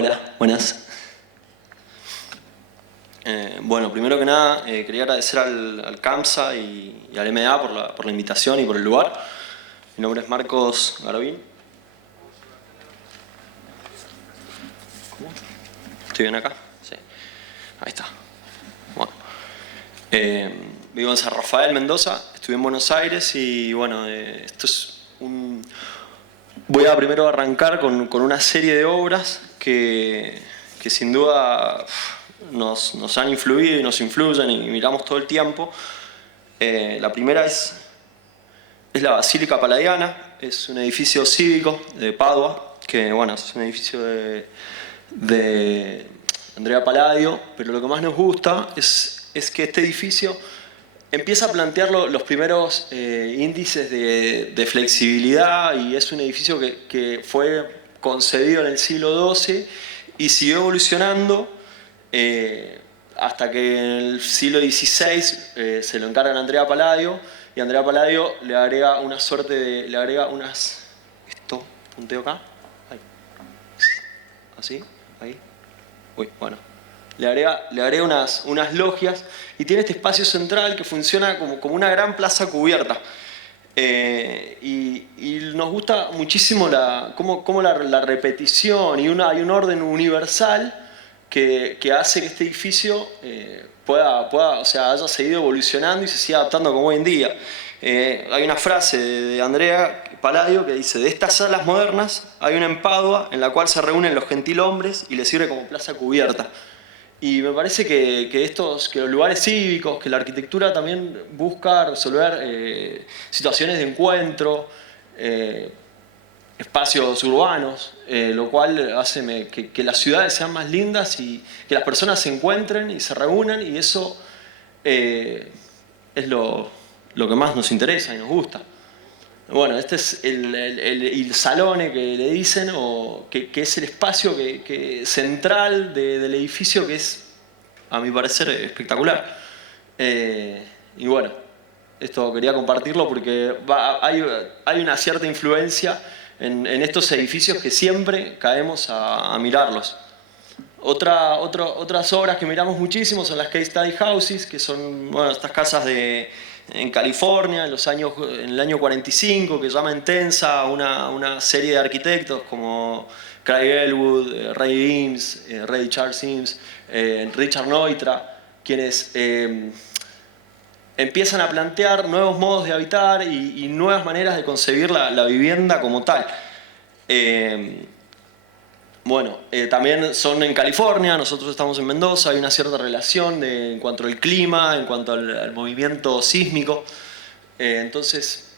Hola, buenas. Bueno, primero que nada, quería agradecer al CAMSA y al MDA por la invitación y por el lugar. Mi nombre es Marcos Garovín. ¿Cómo? ¿Estoy bien acá? Sí. Ahí está. Bueno. Vivo en San Rafael, Mendoza. Estudié en Buenos Aires y bueno, esto es un... Voy a primero arrancar con una serie de obras que sin duda nos han influido y nos influyen y miramos todo el tiempo. La primera es la Basílica Paladiana, es un edificio cívico de Padua, que bueno, es un edificio de Andrea Palladio, pero lo que más nos gusta es que este edificio empieza a plantear los primeros índices de flexibilidad y es un edificio que fue concebido en el siglo XII y siguió evolucionando hasta que en el siglo XVI se lo encargan a Andrea Palladio y Andrea Palladio le agrega una suerte de... le agrega unas... esto, punteo acá, ahí, así, ahí, uy, bueno. Le agrega unas logias y tiene este espacio central que funciona como una gran plaza cubierta. Y nos gusta muchísimo cómo la repetición y hay un orden universal que hace que este edificio o sea, haya seguido evolucionando y se siga adaptando como hoy en día. Hay una frase de Andrea Palladio que dice: de estas salas modernas hay una en Padua en la cual se reúnen los gentilhombres y les sirve como plaza cubierta. Y me parece que los lugares cívicos, que la arquitectura también busca resolver situaciones de encuentro, espacios urbanos, lo cual hace que las ciudades sean más lindas y que las personas se encuentren y se reúnan, y eso es lo que más nos interesa y nos gusta. Bueno, este es el salone que le dicen, o que es el espacio central del edificio, que es, a mi parecer, espectacular. Y bueno, esto quería compartirlo porque hay una cierta influencia en estos edificios que siempre caemos a mirarlos. Otras obras que miramos muchísimo son las Case Study Houses, que son estas casas en California, en el año 45, que llama Tensa una serie de arquitectos como Craig Elwood, Ray Eames, Ray Charles Eames, Richard Neutra, quienes empiezan a plantear nuevos modos de habitar y nuevas maneras de concebir la vivienda como tal. También son en California, nosotros estamos en Mendoza, hay una cierta relación en cuanto al clima, en cuanto al movimiento sísmico. Entonces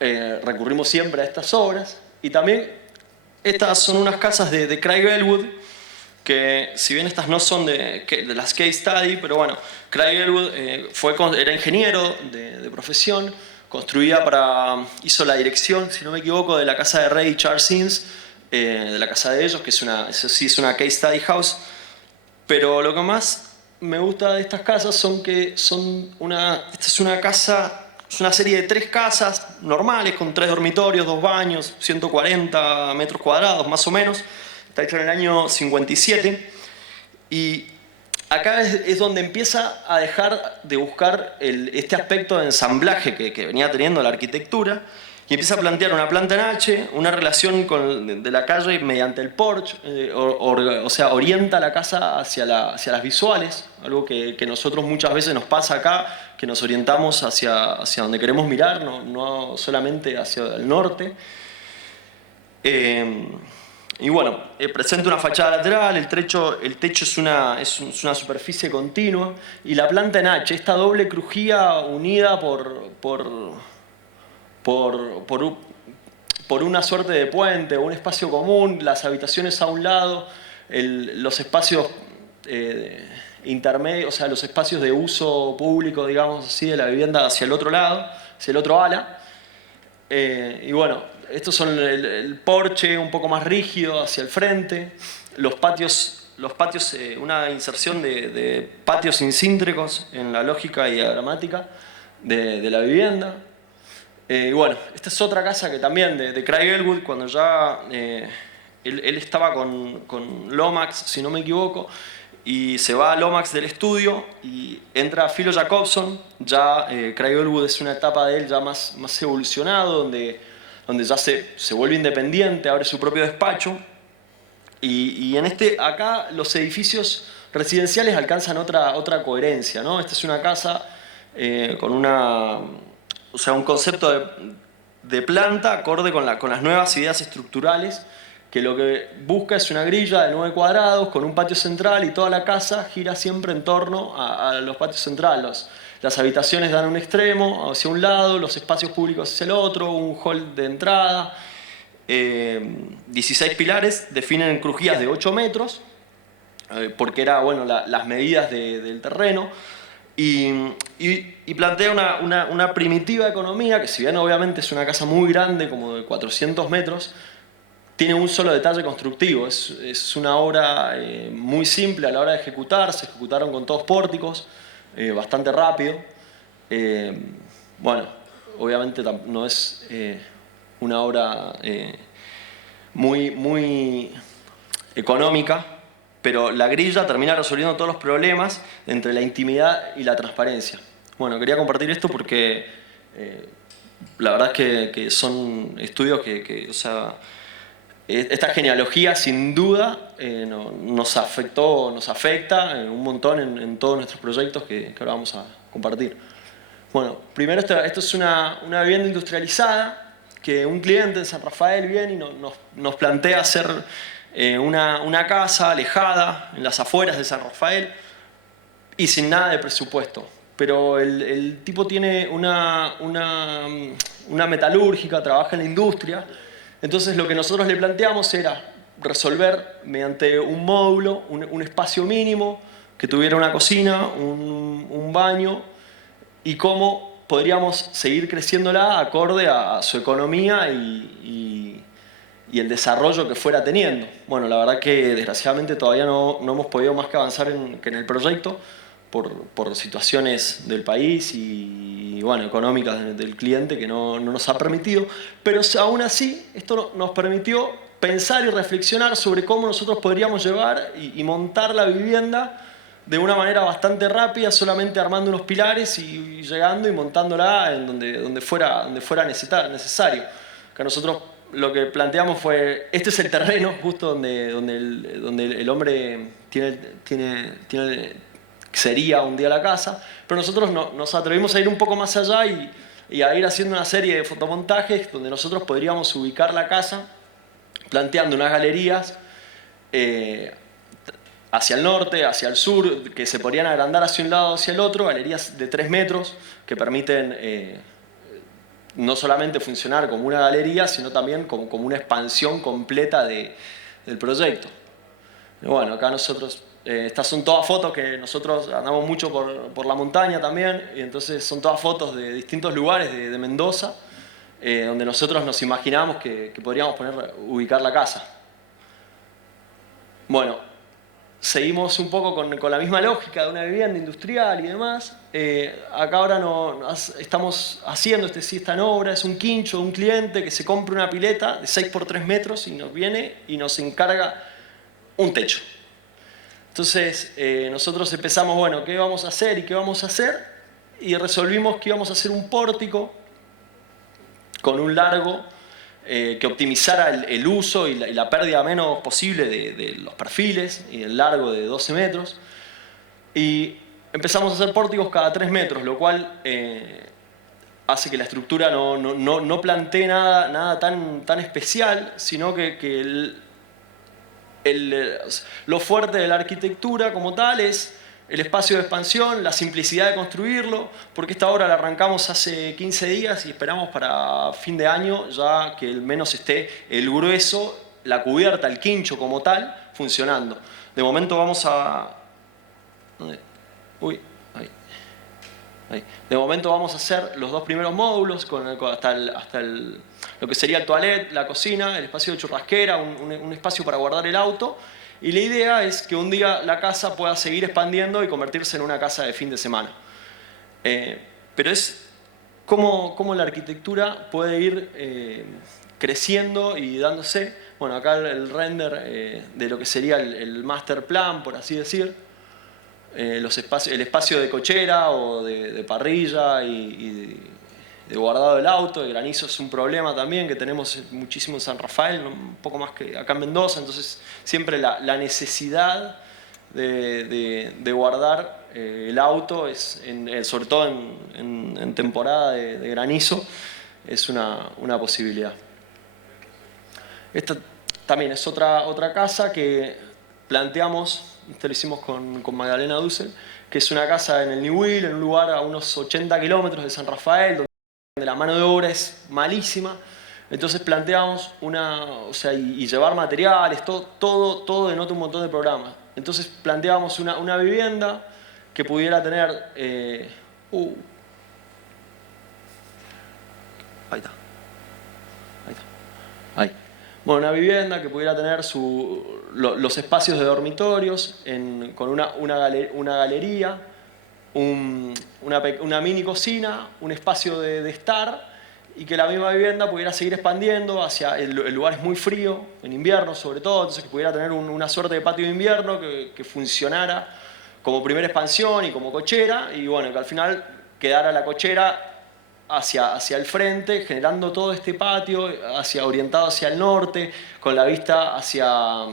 recurrimos siempre a estas obras. Y también estas son unas casas de Craig Elwood, que si bien estas no son de las Case Study, pero bueno, Craig Elwood era ingeniero de profesión, hizo la dirección, si no me equivoco, de la casa de Ray Charles Eames, de la casa de ellos, que eso sí es una Case Study House. Pero lo que más me gusta de estas casas esta es una casa, es una serie de 3 casas normales con 3 dormitorios, 2 baños, 140 metros cuadrados más o menos. Está hecho en el año 57 y acá es donde empieza a dejar de buscar este aspecto de ensamblaje que venía teniendo la arquitectura y empieza a plantear una planta en H, una relación de la calle mediante el porche, o sea, orienta la casa hacia las visuales, algo que nosotros muchas veces nos pasa acá, que nos orientamos hacia donde queremos mirar, no solamente hacia el norte. Y bueno, presenta una fachada lateral, el techo es una superficie continua y la planta en H, esta doble crujía unida por una suerte de puente o un espacio común, las habitaciones a un lado, los espacios intermedios, o sea, los espacios de uso público, digamos así, de la vivienda hacia el otro lado, hacia el otro ala. Y bueno, estos son el porche un poco más rígido hacia el frente, los patios, una inserción de patios incíntrecos en la lógica y diagramática de la vivienda. Y bueno, esta es otra casa que también de Craig Elwood, cuando ya él estaba con Lomax, si no me equivoco, y se va a Lomax del estudio y entra Philo Jacobson. Ya Craig Elwood es una etapa de él ya más evolucionado, donde ya se vuelve independiente, abre su propio despacho. Y acá los edificios residenciales alcanzan otra coherencia, ¿no? Esta es una casa con un concepto de planta acorde con las nuevas ideas estructurales, que lo que busca es una grilla de 9 cuadrados con un patio central, y toda la casa gira siempre en torno a los patios centrales. Las habitaciones dan un extremo hacia un lado, los espacios públicos hacia el otro, un hall de entrada. 16 pilares definen crujías de 8 metros, porque era las medidas del terreno. Y plantea una primitiva economía que, si bien obviamente es una casa muy grande, como de 400 metros, tiene un solo detalle constructivo. Es una obra muy simple a la hora de ejecutar. Se ejecutaron con todos pórticos, bastante rápido. Bueno, obviamente no es una obra muy económica, pero la grilla termina resolviendo todos los problemas entre la intimidad y la transparencia. Bueno, quería compartir esto porque la verdad es que son estudios o sea, esta genealogía sin duda nos afecta un montón en todos nuestros proyectos que ahora vamos a compartir. Bueno, primero esto es una vivienda industrializada que un cliente en San Rafael viene y nos plantea hacer una casa alejada en las afueras de San Rafael y sin nada de presupuesto. Pero el tipo tiene una metalúrgica, trabaja en la industria. Entonces lo que nosotros le planteamos era resolver mediante un módulo, un espacio mínimo, que tuviera una cocina, un baño, y cómo podríamos seguir creciéndola acorde a su economía y el desarrollo que fuera teniendo. Bueno, la verdad que desgraciadamente todavía no hemos podido más que avanzar en el proyecto por situaciones del país y económicas del cliente que no nos ha permitido, pero aún así esto nos permitió pensar y reflexionar sobre cómo nosotros podríamos llevar y montar la vivienda de una manera bastante rápida, solamente armando unos pilares y llegando y montándola en donde fuera necesario. Que nosotros lo que planteamos fue, este es el terreno justo donde el hombre sería un día la casa, pero nosotros nos atrevimos a ir un poco más allá y a ir haciendo una serie de fotomontajes donde nosotros podríamos ubicar la casa planteando unas galerías hacia el norte, hacia el sur, que se podrían agrandar hacia un lado o hacia el otro, galerías de 3 metros que permiten no solamente funcionar como una galería, sino también como una expansión completa del proyecto. Y bueno, acá nosotros, estas son todas fotos que nosotros andamos mucho por la montaña también, y entonces son todas fotos de distintos lugares de Mendoza, donde nosotros nos imaginamos que podríamos ubicar la casa. Bueno, seguimos un poco con la misma lógica de una vivienda industrial y demás. Acá ahora estamos haciendo, sí está en obra, es un quincho de un cliente que se compra una pileta de 6 por 3 metros y nos viene y nos encarga un techo. Entonces nosotros empezamos, bueno, ¿qué vamos a hacer y qué vamos a hacer? Y resolvimos que íbamos a hacer un pórtico con un largo que optimizara el uso y la pérdida menos posible de los perfiles y el largo de 12 metros. Y empezamos a hacer pórticos cada 3 metros, lo cual hace que la estructura no plantee nada tan especial, sino que lo fuerte de la arquitectura como tal es el espacio de expansión, la simplicidad de construirlo, porque esta obra la arrancamos hace 15 días y esperamos para fin de año ya que al menos esté el grueso, la cubierta, el quincho como tal, funcionando. De momento vamos a... Uy, ahí. De momento vamos a hacer los 2 primeros módulos hasta lo que sería el toilet, la cocina, el espacio de churrasquera, un espacio para guardar el auto. Y la idea es que un día la casa pueda seguir expandiendo y convertirse en una casa de fin de semana. Pero es cómo la arquitectura puede ir creciendo y dándose. Bueno, acá el render de lo que sería el master plan, por así decir. El espacio de cochera o de parrilla y de guardado del auto. El granizo es un problema también que tenemos muchísimo en San Rafael, un poco más que acá en Mendoza. Entonces siempre la necesidad de guardar el auto, sobre todo en temporada de granizo, es una posibilidad. Esta también es otra casa que planteamos, lo hicimos con Magdalena Dussel, que es una casa en el Ñubil, en un lugar a unos 80 kilómetros de San Rafael, donde la mano de obra es malísima. Entonces planteamos y llevar materiales, todo denota un montón de programas. Entonces planteábamos una vivienda que pudiera tener... ahí está. Ahí. Bueno, una vivienda que pudiera tener los espacios de dormitorios con una galería, una mini cocina, un espacio de estar, y que la misma vivienda pudiera seguir expandiendo hacia... El lugar es muy frío, en invierno sobre todo, entonces que pudiera tener una suerte de patio de invierno que funcionara como primera expansión y como cochera, y bueno, que al final quedara la cochera hacia el frente, generando todo este patio orientado hacia el norte, con la vista hacia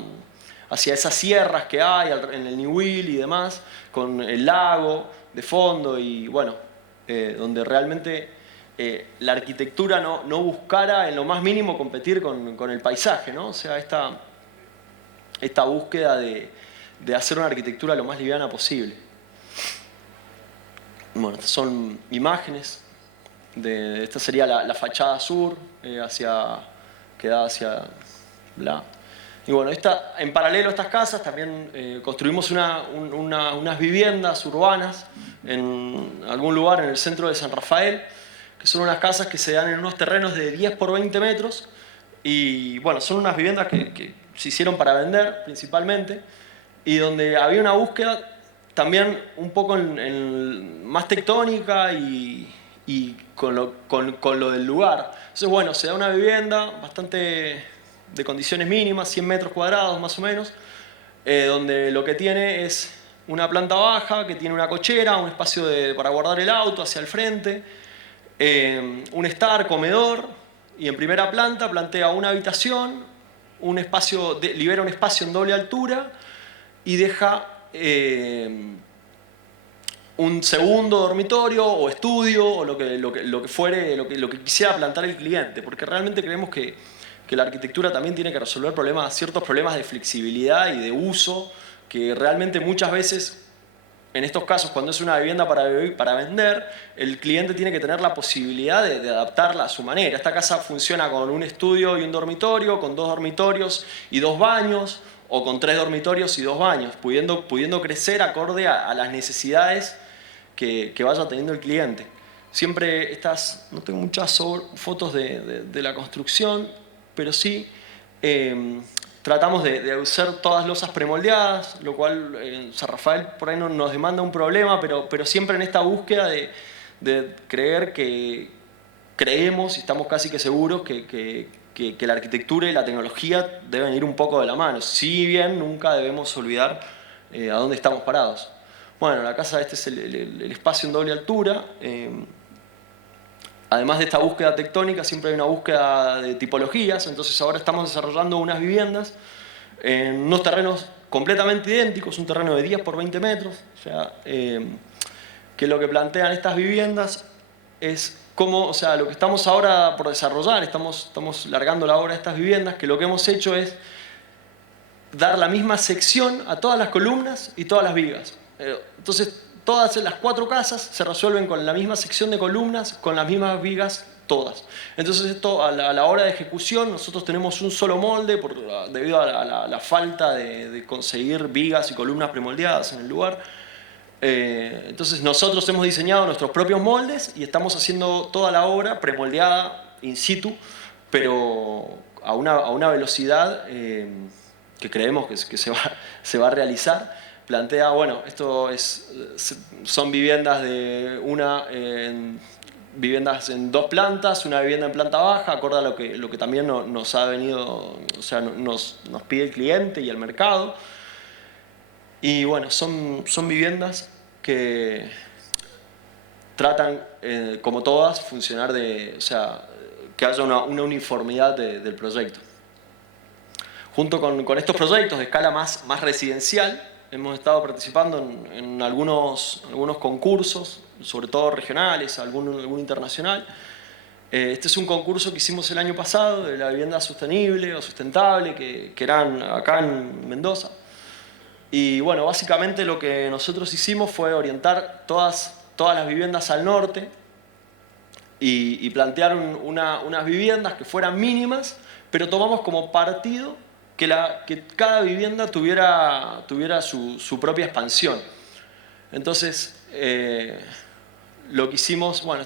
esas sierras que hay en el Ñubil y demás, con el lago de fondo y bueno, donde realmente la arquitectura no buscara en lo más mínimo competir con el paisaje, ¿no? O sea, esta búsqueda de hacer una arquitectura lo más liviana posible. Bueno, estas son imágenes. Esta sería la fachada sur, que da hacia la... Y bueno, en paralelo a estas casas también construimos unas viviendas urbanas en algún lugar en el centro de San Rafael, que son unas casas que se dan en unos terrenos de 10 por 20 metros, y bueno, son unas viviendas que se hicieron para vender principalmente, y donde había una búsqueda también un poco más tectónica y con lo del lugar. Entonces, bueno, se da una vivienda bastante de condiciones mínimas, 100 metros cuadrados más o menos, donde lo que tiene es una planta baja que tiene una cochera, un espacio para guardar el auto hacia el frente, un estar, comedor, y en primera planta plantea una habitación, libera un espacio en doble altura y deja un segundo dormitorio o estudio o lo que fuere, lo que quisiera plantar el cliente, porque realmente creemos que la arquitectura también tiene que resolver ciertos problemas de flexibilidad y de uso, que realmente muchas veces, en estos casos, cuando es una vivienda para vender, el cliente tiene que tener la posibilidad de adaptarla a su manera. Esta casa funciona con un estudio y un dormitorio, con 2 dormitorios y 2 baños, o con 3 dormitorios y 2 baños, pudiendo crecer acorde a las necesidades que vaya teniendo el cliente. Siempre no tengo muchas fotos de la construcción, pero sí tratamos de usar todas losas premoldeadas, lo cual en San Rafael por ahí no nos demanda un problema, pero siempre en esta búsqueda de creer creemos y estamos casi que seguros que la arquitectura y la tecnología deben ir un poco de la mano, si bien nunca debemos olvidar a dónde estamos parados. Bueno, la casa, este es el espacio en doble altura. Además de esta búsqueda tectónica, siempre hay una búsqueda de tipologías, entonces ahora estamos desarrollando unas viviendas en unos terrenos completamente idénticos, un terreno de 10 por 20 metros, o sea, que lo que plantean estas viviendas es cómo, o sea, lo que estamos ahora por desarrollar, estamos largando la obra de estas viviendas, que lo que hemos hecho es dar la misma sección a todas las columnas y todas las vigas. Entonces, todas las 4 casas se resuelven con la misma sección de columnas, con las mismas vigas, todas. Entonces, esto a la hora de ejecución, nosotros tenemos un solo molde debido a la falta de conseguir vigas y columnas premoldeadas en el lugar. Entonces, nosotros hemos diseñado nuestros propios moldes y estamos haciendo toda la obra premoldeada in situ, pero a una velocidad que creemos que se va a realizar. Plantea, bueno, son viviendas de viviendas en 2 plantas, una vivienda en planta baja, acorde a lo que también nos ha venido, o sea, nos pide el cliente y el mercado. Y bueno, son viviendas que tratan, como todas, funcionar o sea, que haya una uniformidad del proyecto. Junto con estos proyectos de escala más residencial, hemos estado participando en algunos concursos, sobre todo regionales, algún internacional. Este es un concurso que hicimos el año pasado de la vivienda sostenible o sustentable, que eran acá en Mendoza. Y bueno, básicamente lo que nosotros hicimos fue orientar todas las viviendas al norte y plantear unas viviendas que fueran mínimas, pero tomamos como partido que cada vivienda tuviera su propia expansión. Entonces, lo que hicimos, bueno,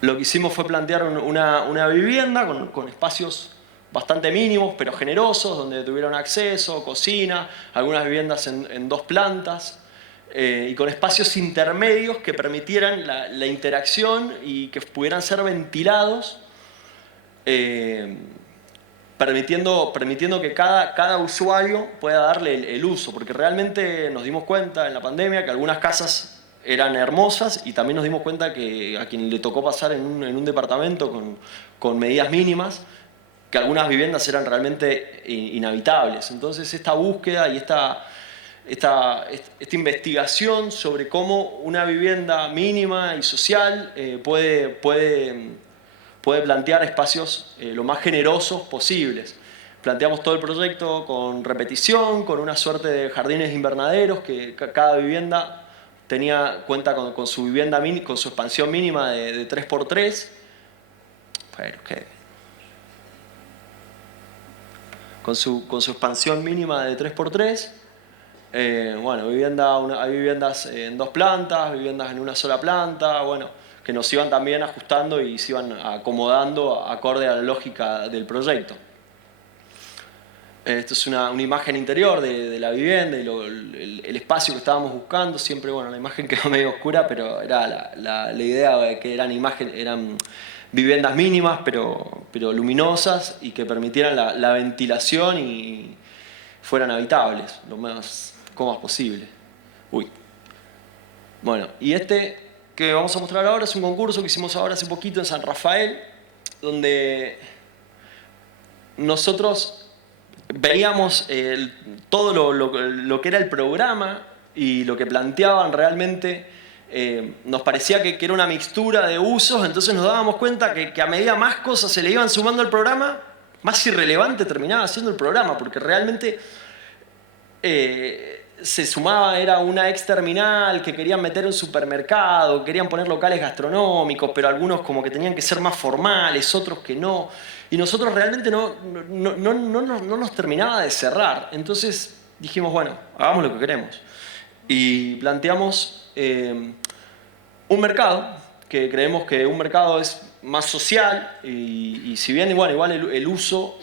lo que hicimos fue plantear una vivienda con espacios bastante mínimos, pero generosos, donde tuvieron acceso, cocina, algunas viviendas en 2 plantas, y con espacios intermedios que permitieran la interacción y que pudieran ser ventilados, permitiendo que cada usuario pueda darle el uso, porque realmente nos dimos cuenta en la pandemia que algunas casas eran hermosas y también nos dimos cuenta que a quien le tocó pasar en un departamento con medidas mínimas, que algunas viviendas eran realmente inhabitables. Entonces esta búsqueda y esta investigación sobre cómo una vivienda mínima y social puede plantear espacios lo más generosos posibles. Planteamos todo el proyecto con repetición, con una suerte de jardines invernaderos, que cada vivienda cuenta con su vivienda con su expansión mínima de 3x3. Bueno, ¿qué? Con su expansión mínima de 3x3. Bueno, hay viviendas en 2 plantas, viviendas en una sola planta, bueno, que nos iban también ajustando y se iban acomodando acorde a la lógica del proyecto. Esto es una imagen interior de la vivienda y el espacio que estábamos buscando. Siempre, bueno, la imagen quedó medio oscura, pero era la idea de que eran viviendas mínimas, pero luminosas y que permitieran la ventilación y fueran habitables lo más cómodas posible. Bueno, y este que vamos a mostrar ahora es un concurso que hicimos ahora hace poquito en San Rafael, donde nosotros veíamos todo lo que era el programa y lo que planteaban realmente. Nos parecía que era una mixtura de usos, entonces nos dábamos cuenta que a medida más cosas se le iban sumando al programa, más irrelevante terminaba siendo el programa, porque realmente se sumaba, era una ex terminal que querían meter un supermercado, querían poner locales gastronómicos, pero algunos como que tenían que ser más formales, otros que no. Y nosotros realmente no nos terminaba de cerrar. Entonces dijimos, bueno, hagamos lo que queremos. Y planteamos un mercado, que creemos que un mercado es más social, y si bien igual el uso,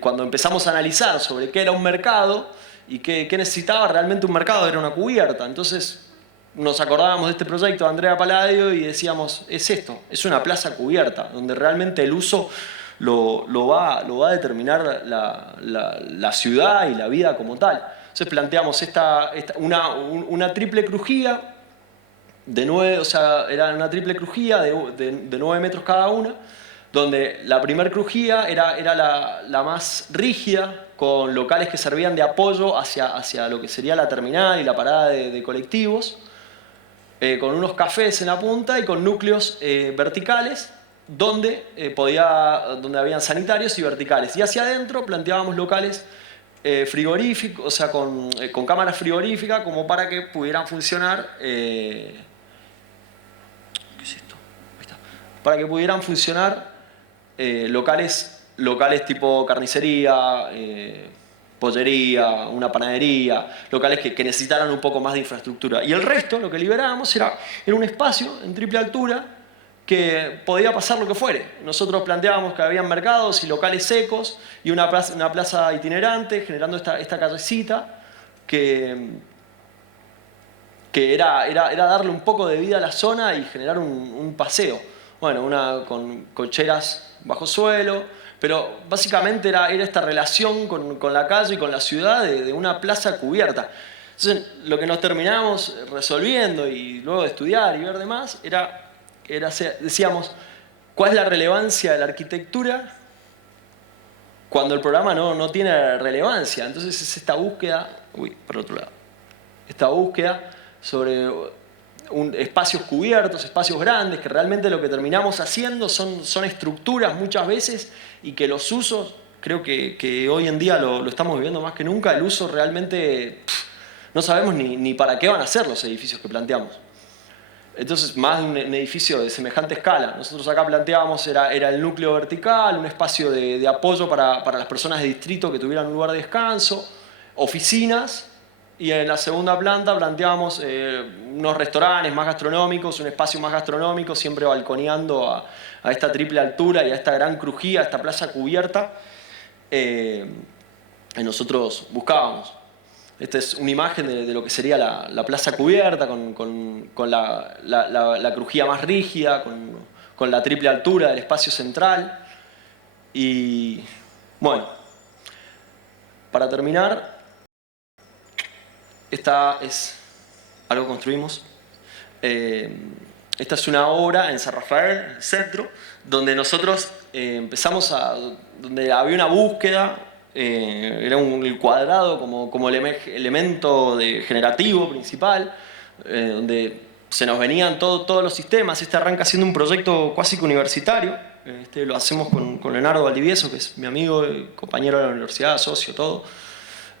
cuando empezamos a analizar sobre qué era un mercado y qué necesitaba realmente un mercado, era una cubierta. Entonces nos acordábamos de este proyecto de Andrea Palladio y decíamos, es esto, es una plaza cubierta, donde realmente el uso lo va a determinar la ciudad y la vida como tal. Entonces planteamos una triple crujía de 9, o sea, era una triple crujía de 9 metros cada una, donde la primer crujía era la más rígida, con locales que servían de apoyo hacia lo que sería la terminal y la parada de colectivos, con unos cafés en la punta y con núcleos verticales, donde habían sanitarios y verticales. Y hacia adentro planteábamos locales frigoríficos, o sea, con cámaras frigoríficas, como para que pudieran funcionar. ¿Qué es esto? Ahí está. Para que pudieran funcionar locales tipo carnicería, pollería, una panadería, locales que necesitaran un poco más de infraestructura. Y el resto, lo que liberábamos, era un espacio en triple altura que podía pasar lo que fuere. Nosotros planteábamos que había mercados y locales secos y una plaza itinerante, generando esta callecita que que era darle un poco de vida a la zona y generar un paseo. Bueno, con cocheras bajo suelo, pero básicamente era esta relación con la calle y con la ciudad de una plaza cubierta. Entonces, lo que nos terminamos resolviendo y luego de estudiar y ver demás, decíamos, ¿cuál es la relevancia de la arquitectura cuando el programa no tiene relevancia? Entonces es esta búsqueda, por otro lado, esta búsqueda sobre espacios cubiertos, espacios grandes, que realmente lo que terminamos haciendo son estructuras muchas veces y que los usos, creo que hoy en día lo estamos viviendo más que nunca, el uso realmente no sabemos ni para qué van a ser los edificios que planteamos. Entonces, más de un edificio de semejante escala. Nosotros acá planteábamos, era el núcleo vertical, un espacio de apoyo para las personas de distrito que tuvieran un lugar de descanso, oficinas, y en la segunda planta planteábamos unos restaurantes más gastronómicos, un espacio más gastronómico, siempre balconeando a esta triple altura y a esta gran crujía, a esta plaza cubierta que nosotros buscábamos. Esta es una imagen de lo que sería la plaza cubierta, con la crujía más rígida, con la triple altura del espacio central. Y bueno, para terminar, esta es algo que construimos. Esta es una obra en San Rafael, centro, donde nosotros empezamos donde había una búsqueda. Era el cuadrado como elemento generativo principal, donde se nos venían todos los sistemas. Este arranca siendo un proyecto casi que universitario. Lo hacemos con Leonardo Valdivieso, que es mi amigo, compañero de la universidad, socio, todo.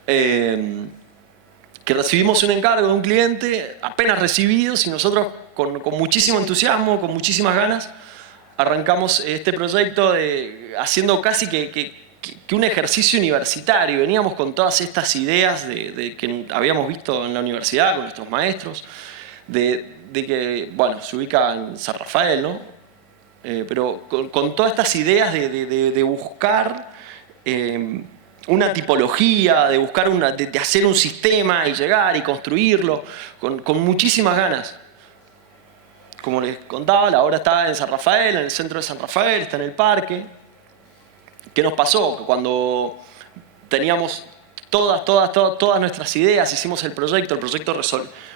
Que recibimos un encargo de un cliente apenas recibidos y nosotros con muchísimo entusiasmo, con muchísimas ganas, arrancamos este proyecto haciendo casi que un ejercicio universitario. Veníamos con todas estas ideas que habíamos visto en la universidad con nuestros maestros, de que, bueno, se ubica en San Rafael, ¿no? Pero con todas estas ideas de buscar una tipología, de buscar de hacer un sistema y llegar y construirlo, con muchísimas ganas. Como les contaba, la obra está en San Rafael, en el centro de San Rafael, está en el parque. ¿Qué nos pasó? Que cuando teníamos todas nuestras ideas, hicimos el proyecto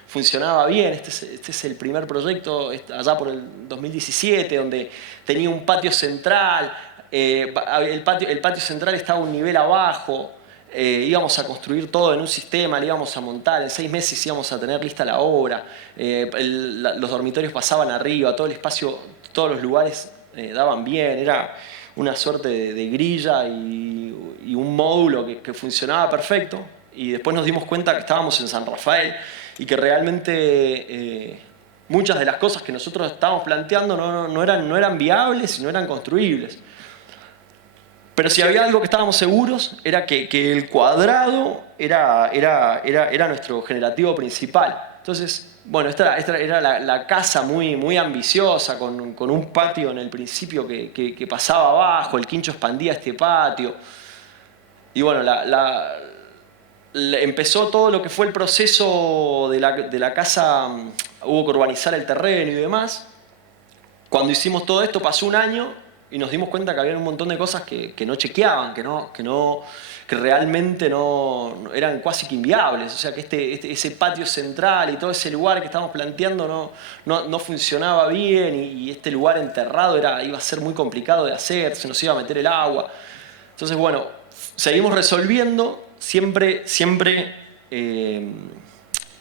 funcionaba bien. Este es el primer proyecto, allá por el 2017, donde tenía un patio central. El patio central estaba a un nivel abajo. Íbamos a construir todo en un sistema, le íbamos a montar. En 6 meses íbamos a tener lista la obra. Los dormitorios pasaban arriba, todo el espacio, todos los lugares daban bien. Era una suerte de grilla y un módulo que funcionaba perfecto. Y después nos dimos cuenta que estábamos en San Rafael y que realmente muchas de las cosas que nosotros estábamos planteando no eran viables y no eran construibles. Pero si había algo que estábamos seguros, era que el cuadrado era nuestro generativo principal. Entonces, bueno, esta era la casa muy ambiciosa, con un patio en el principio que pasaba abajo, el quincho expandía este patio. Y bueno, empezó todo lo que fue el proceso de la casa, hubo que urbanizar el terreno y demás. Cuando hicimos todo esto pasó un año y nos dimos cuenta que había un montón de cosas que no chequeaban, que realmente no eran casi que inviables. O sea, que ese patio central y todo ese lugar que estábamos planteando no funcionaba bien y este lugar enterrado iba a ser muy complicado de hacer, se nos iba a meter el agua. Entonces, bueno, seguimos resolviendo siempre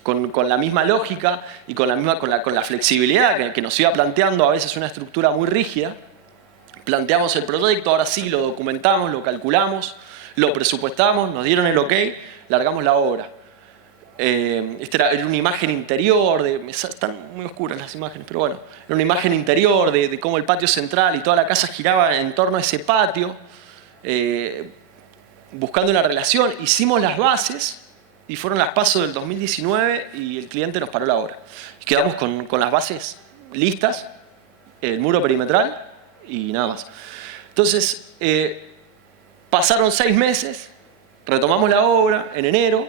con la misma lógica y con la flexibilidad que nos iba planteando a veces una estructura muy rígida. Planteamos el proyecto, ahora sí lo documentamos, lo calculamos, lo presupuestamos, nos dieron el ok, largamos la obra. Esta era una imagen interior, están muy oscuras las imágenes, pero bueno, era una imagen interior de cómo el patio central y toda la casa giraba en torno a ese patio, buscando una relación. Hicimos las bases y fueron las PASO del 2019 y el cliente nos paró la obra. Y quedamos con las bases listas, el muro perimetral y nada más. Entonces, pasaron 6 meses, retomamos la obra en enero,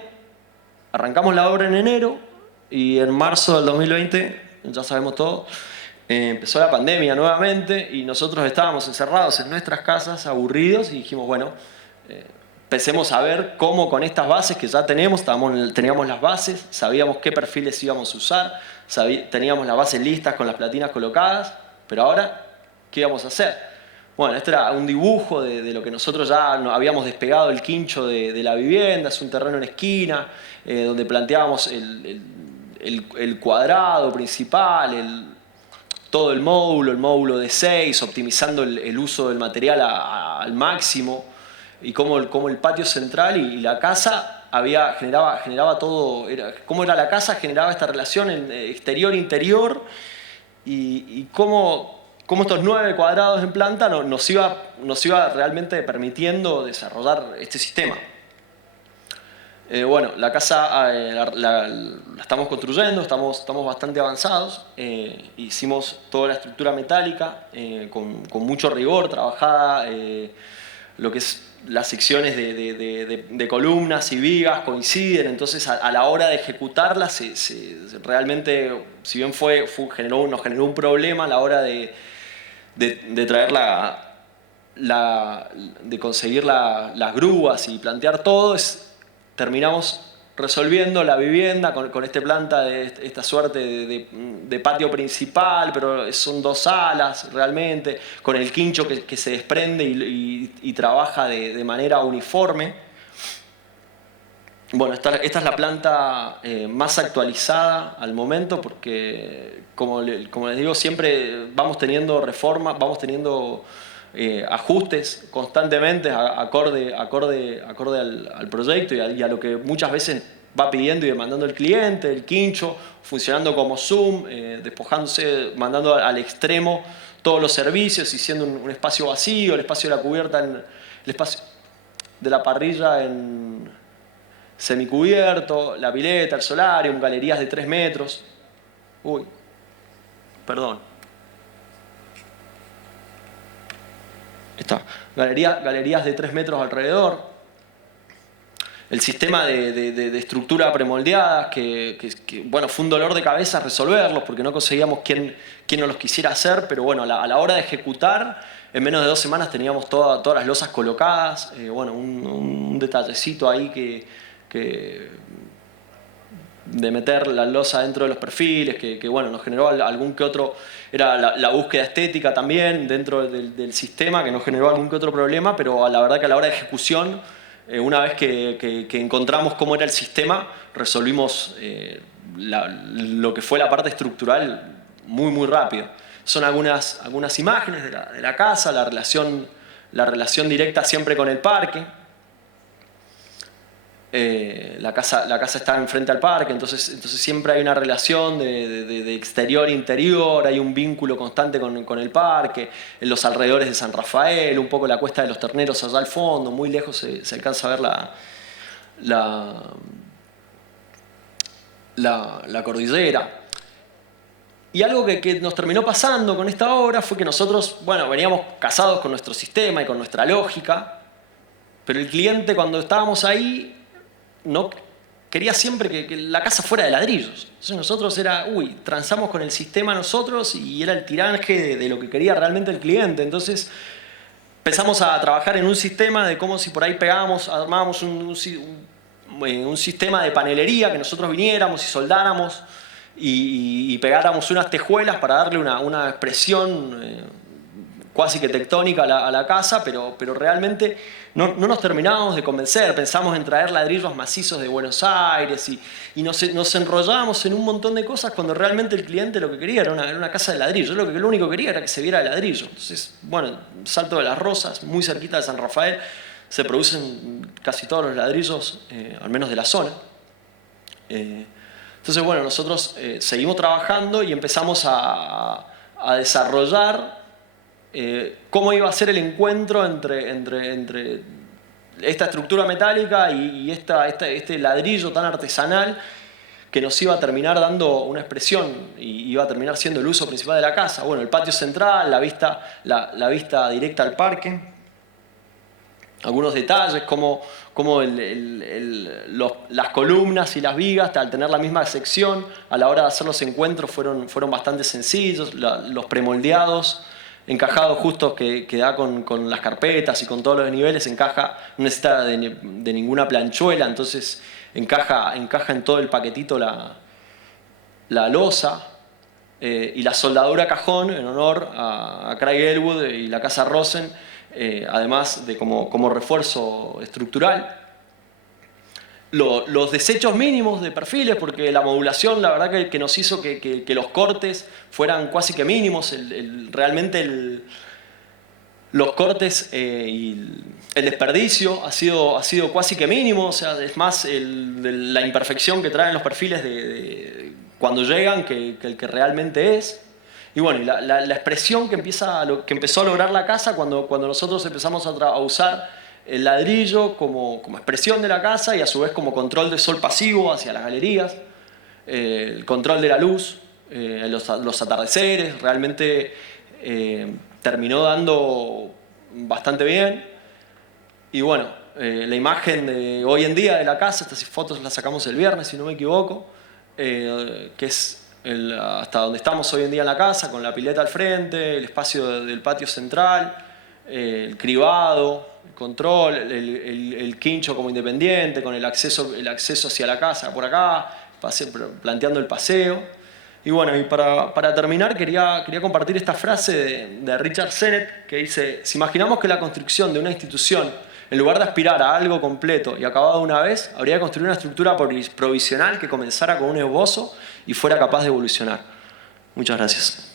arrancamos la obra en enero Y en marzo del 2020, ya sabemos todo, empezó la pandemia nuevamente y nosotros estábamos encerrados en nuestras casas, aburridos, y dijimos, bueno, empecemos a ver cómo con estas bases que ya tenemos, teníamos las bases, sabíamos qué perfiles íbamos a usar, teníamos las bases listas con las platinas colocadas, pero ahora, ¿qué íbamos a hacer? Bueno, esto era un dibujo de lo que nosotros ya habíamos despegado el quincho de la vivienda, es un terreno en esquina, donde planteábamos el cuadrado principal, todo el módulo de 6, optimizando el uso del material al máximo, y cómo el patio central y la casa generaba todo, cómo era la casa, generaba esta relación exterior-interior, y cómo estos 9 cuadrados en planta nos iba realmente permitiendo desarrollar este sistema. Bueno, la casa la estamos construyendo, estamos bastante avanzados. Hicimos toda la estructura metálica con mucho rigor, trabajada, lo que es las secciones de columnas y vigas coinciden, entonces a la hora de ejecutarlas realmente, si bien nos generó un problema a la hora de traer de conseguir las grúas y plantear todo, terminamos resolviendo la vivienda con esta planta, esta suerte de patio principal, pero son 2 salas realmente, con el quincho que se desprende y trabaja de manera uniforme. Bueno, esta es la planta más actualizada al momento, porque como les digo, siempre vamos teniendo reformas, vamos teniendo ajustes constantemente acorde al proyecto y a lo que muchas veces va pidiendo y demandando el cliente, el quincho, funcionando como Zoom, despojándose, mandando al extremo todos los servicios y siendo un espacio vacío, el espacio de la cubierta, el espacio de la parrilla en semicubierto, la pileta, el solarium, galerías de 3 metros. Uy, perdón. Está. Galerías de 3 metros alrededor. El sistema de estructura premoldeada, que bueno, fue un dolor de cabeza resolverlos porque no conseguíamos quién nos los quisiera hacer, pero bueno, a la hora de ejecutar, en menos de 2 semanas teníamos todas las losas colocadas. Bueno, un detallecito ahí de meter la losa dentro de los perfiles, que bueno, nos generó algún que otro, era la búsqueda estética también dentro del sistema, que nos generó algún que otro problema, pero la verdad que a la hora de ejecución, una vez que encontramos cómo era el sistema, resolvimos lo que fue la parte estructural muy rápido. Son algunas imágenes de la casa, la relación directa siempre con el parque. La casa está enfrente al parque, entonces siempre hay una relación de exterior-interior, hay un vínculo constante con el parque, en los alrededores de San Rafael, un poco la Cuesta de los Terneros allá al fondo, muy lejos se alcanza a ver la cordillera. Y algo que nos terminó pasando con esta obra fue que nosotros, bueno, veníamos casados con nuestro sistema y con nuestra lógica, pero el cliente, cuando estábamos ahí, no quería siempre que la casa fuera de ladrillos. Entonces nosotros transamos con el sistema nosotros y era el tiraje de lo que quería realmente el cliente. Entonces empezamos a trabajar en un sistema de cómo, si por ahí armábamos un sistema de panelería, que nosotros viniéramos y soldáramos y pegáramos unas tejuelas para darle una expresión cuasi que tectónica a la casa, pero realmente no nos terminábamos de convencer. Pensamos en traer ladrillos macizos de Buenos Aires y nos enrollábamos en un montón de cosas cuando realmente el cliente lo que quería era una casa de ladrillo. Lo único que quería era que se viera de ladrillo. Entonces, bueno, Salto de las Rosas, muy cerquita de San Rafael, se producen casi todos los ladrillos, al menos de la zona. Entonces, bueno, nosotros seguimos trabajando y empezamos a desarrollar cómo iba a ser el encuentro entre esta estructura metálica y este ladrillo tan artesanal que nos iba a terminar dando una expresión y iba a terminar siendo el uso principal de la casa. Bueno, el patio central, la vista directa al parque. algunos detalles, como las columnas y las vigas, al tener la misma sección, a la hora de hacer los encuentros fueron bastante sencillos, los premoldeados, encajados justos que da con las carpetas y con todos los niveles, encaja, no necesita de ninguna planchuela, entonces encaja en todo el paquetito la losa. Y la soldadura cajón en honor a Craig Elwood y la casa Rosen, además de como refuerzo estructural. Los desechos mínimos de perfiles, porque la modulación la verdad que nos hizo que los cortes fueran casi que mínimos. Realmente los cortes y el desperdicio ha sido casi que mínimo. O sea, es más la imperfección que traen los perfiles cuando llegan que el que realmente es. Y bueno, y la expresión que empezó a lograr la casa cuando nosotros empezamos a usar el ladrillo como expresión de la casa y a su vez como control de sol pasivo hacia las galerías, el control de la luz, los atardeceres, realmente terminó dando bastante bien. Y bueno, la imagen de hoy en día de la casa, estas fotos las sacamos el viernes si no me equivoco, que es hasta donde estamos hoy en día en la casa, con la pileta al frente, el espacio del patio central, el cribado, el control, el quincho como independiente, con el acceso hacia la casa por acá, planteando el paseo. Y bueno, y para terminar quería compartir esta frase de Richard Sennett que dice: si imaginamos que la construcción de una institución, en lugar de aspirar a algo completo y acabado de una vez, habría que construir una estructura provisional que comenzara con un esbozo y fuera capaz de evolucionar. Muchas gracias.